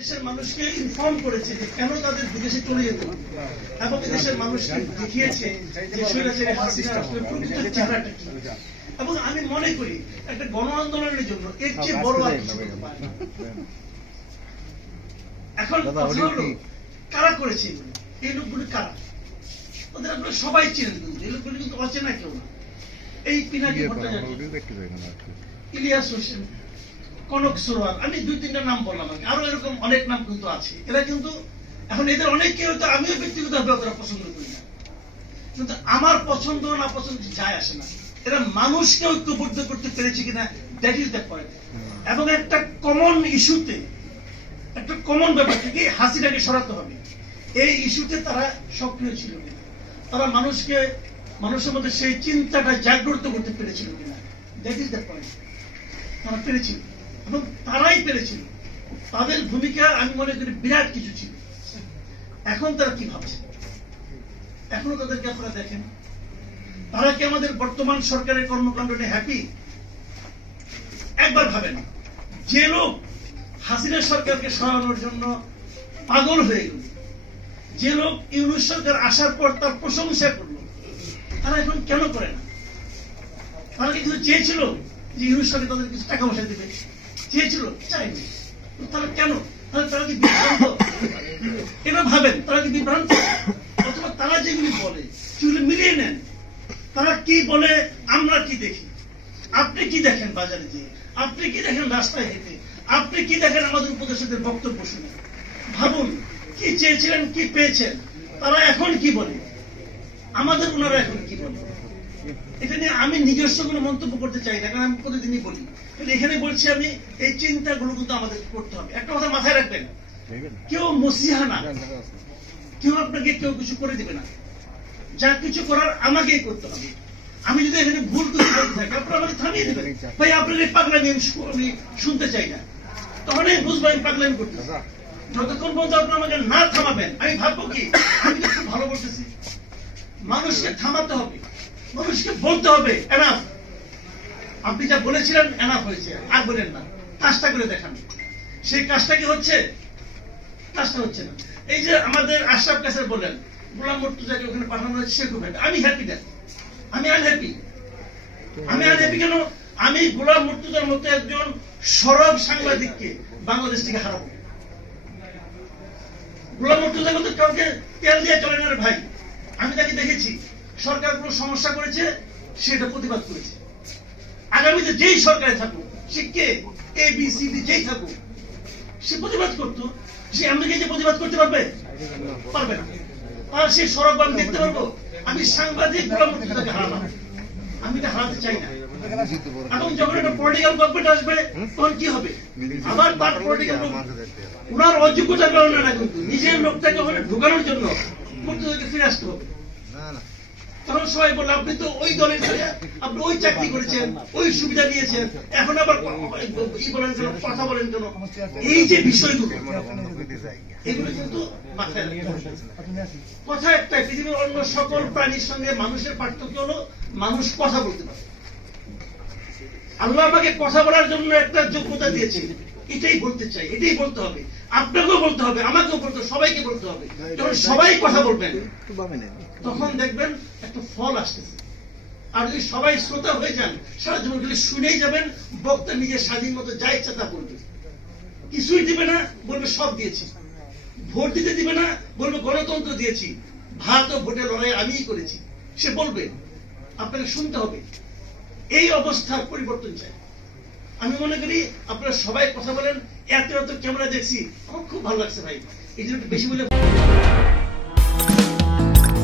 দেশের মানুষকে ইনফর্ম করেছে যে কেন তাদের বিদেশে চলে যেত এবং দেশের মানুষকে দেখিয়েছে যে স্বৈরাচারী হাসিনা আসলে প্রকৃত চেহারাটা কি। এবং আমি মনে করি একটা গণ আন্দোলনের জন্য এর চেয়ে বড় আর কিছু হতে পারে না। এখন কথা হলো কারা করেছে এগুলো, এই লোকগুলো কারা, ওদের আপনারা সবাই চিনেন, কিন্তু এই লোকগুলো কিন্তু অচেনা কেউ না। এই পিনাকি ভট্টাচার্য, ইলিয়াস হোসেন, কনক সরোয়ার, আমি 2-3টা নাম বললাম, আরো এরকম অনেক নাম কিন্তু আছে। এরা কিন্তু এখন এদের অনেককে হয়তো আমিও ব্যক্তিগতভাবে অতটা পছন্দ করি না, কিন্তু আমার পছন্দ না পছন্দ যায় আসে না। এরা মানুষকে ঐক্যবদ্ধ করতে পেরেছে কিনা দ্যাট ইজ দ্য পয়েন্ট। এবং একটা কমন ইস্যুতে, একটা কমন ব্যাপার থেকে হাসিনাকে সরাতে হবে, এই ইস্যুতে তারা সক্রিয় ছিল কিনা, তারা মানুষের মধ্যে সেই চিন্তাটা জাগ্রত করতে পেরেছিল কিনা, দ্যাট ইজ দ্য পয়েন্ট। তারা পেরেছিল এবং তারাই পেরেছিল। তাদের ভূমিকা আমি মনে করি বিরাট কিছু ছিল। এখন তারা কি ভাবছে, এখনো তাদেরকে আপনারা দেখেন, তারা কি আমাদের বর্তমান সরকারের কর্মকাণ্ড নিয়ে হ্যাপি? একবার ভাবেন, যে লোক হাসিনা সরকারকে সরানোর জন্য পাগল হয়ে গেল, যে লোক ইউনূস সরকার আসার পর তার প্রশংসা করলো, তারা এখন কেন করে না? তারা কিছু চেয়েছিল যে ইউনূস সরকার তাদের কিছু টাকা পয়সা দেবে, চেয়েছিল, চাইনি। তারা কেন? তারা কি বিভ্রান্ত? এটা ভাবেন, তারা কি বিভ্রান্ত? অথবা তারা যেগুলি বলে সেগুলি মিলিয়ে নেন। তারা কি বলে, আমরা কি দেখি, আপনি কি দেখেন বাজারে যেয়ে, আপনি কি দেখেন রাস্তায় হেঁটে, আপনি কি দেখেন আমাদের উপদেষ্টাদের বক্তব্য শুনে। ভাবুন কি চেয়েছিলেন, কি পেয়েছেন, তারা এখন কি বলে, আমাদের ওনারা এখন কি বলে। এটা নিয়ে আমি নিজস্ব কোনো মন্তব্য করতে চাই না, কারণ আমি প্রতিদিনই বলি, কিন্তু এখানে বলছি আমি এই চিন্তাগুলো কিন্তু আমাদের করতে হবে। একটা কথা মাথায় রাখবেন, কেউ মসিহা না, কেউ আপনাকে কেউ কিছু করে দিবে না, যা কিছু করার আমাকেই করতে হবে। আমি যদি এখানে ভুল কিছু করতে থাকি, আপনারা আমাকে থামিয়ে দেবেন, ভাই আপনার এই পাগলামি আমি শুনতে চাই না, তখনই বুঝবো আমি পাগলামি করতেছি। যতক্ষণ পর্যন্ত আপনারা আমাকে না থামাবেন, আমি ভাববো কি আমি তো খুব ভালো করতেছি। মানুষকে থামাতে হবে, মানুষকে বলতে হবে এনাফ, আপনি যা বলেছিলেন এনাফ হয়েছে, আর বলেন না, কাজটা করে দেখান। সেই কাজটা কি হচ্ছে? কাজটা হচ্ছে না। এই যে আমাদের আশরাফ কাসের বললেন গোলাম মুর্তজাকে ওখানে পাঠানো হয়েছে, সে খুব আমি হ্যাপি দেন, আমি আনহ্যাপি। আমি আনহ্যাপি কেন? আমি গোলাম মুর্তজার মতো একজন সরব সাংবাদিককে বাংলাদেশ থেকে হারাবো। গোলাম মুর্তজার মতো কাউকে তেল দিয়ে চলে না রে ভাই। আমি তাকে দেখেছি, সরকার কোনো সমস্যা করেছে, সেটা প্রতিবাদ করেছে। আগামীতে যেই সরকারে থাকুক, সে কে ABCD যেই থাকুক, সে প্রতিবাদ করতো। সে আমেরিকায় যে প্রতিবাদ করতে পারবে? পারবে না। আর সে সরব আমি দেখতে পারবো? আমি সাংবাদিক গোলাম মুর্তজাকে হারালাম, আমি এটা হারাতে চাই না। এখন যখন একটা পলিটিক্যাল গভর্নমেন্ট আসবে, তখন কি হবে? আবার তার পলিটিক্যাল ওনার অযোগ্যতার কারণে না, কিন্তু নিজের লোকটাকে ওখানে ঢুকানোর জন্য মুর্তজাকে ফিরে আসতে হবে। তখন সবাই বললো আপনি তো ওই দলের ছেলে, আপনি ওই চাকরি করেছেন, ওই সুবিধা নিয়েছেন, এখন আবার বলেন কেন, কথা বলেন কেন? এই যে বিষয়গুলো, এগুলো কিন্তু মাথায় কথা একটাই, পৃথিবীর অন্য সকল প্রাণীর সঙ্গে মানুষের পার্থক্য হলো মানুষ কথা বলতে পারে। আল্লাহ আমাকে কথা বলার জন্য একটা যোগ্যতা দিয়েছে, এটাই বলতে চাই, এটাই বলতে হবে। আপনাকেও বলতে হবে, আমাকেও বলতে হবে, সবাইকে বলতে হবে। যখন সবাই কথা বলবেন, তখন দেখবেন একটা ফল আসতেছে। আর যদি সবাই শ্রোতা হয়ে যান, সারা জীবন খালি শুনেই যাবেন, বক্তা নিজের স্বাধীন মতো যা ইচ্ছা তা বলবে, কিছুই দিবে না, বলবে সব দিয়েছি। ভোট দিতে দিবে না, বলবে গণতন্ত্র দিয়েছি, ভাত ও ভোটের লড়াই আমিই করেছি। সে বলবে, আপনাকে শুনতে হবে। এই অবস্থার পরিবর্তন চাই। আমি মনে করি আপনারা সবাই কথা বলেন, এত ক্যামেরা দেখছি, আমার খুব ভালো লাগছে ভাই, এই জন্য বেশি বলে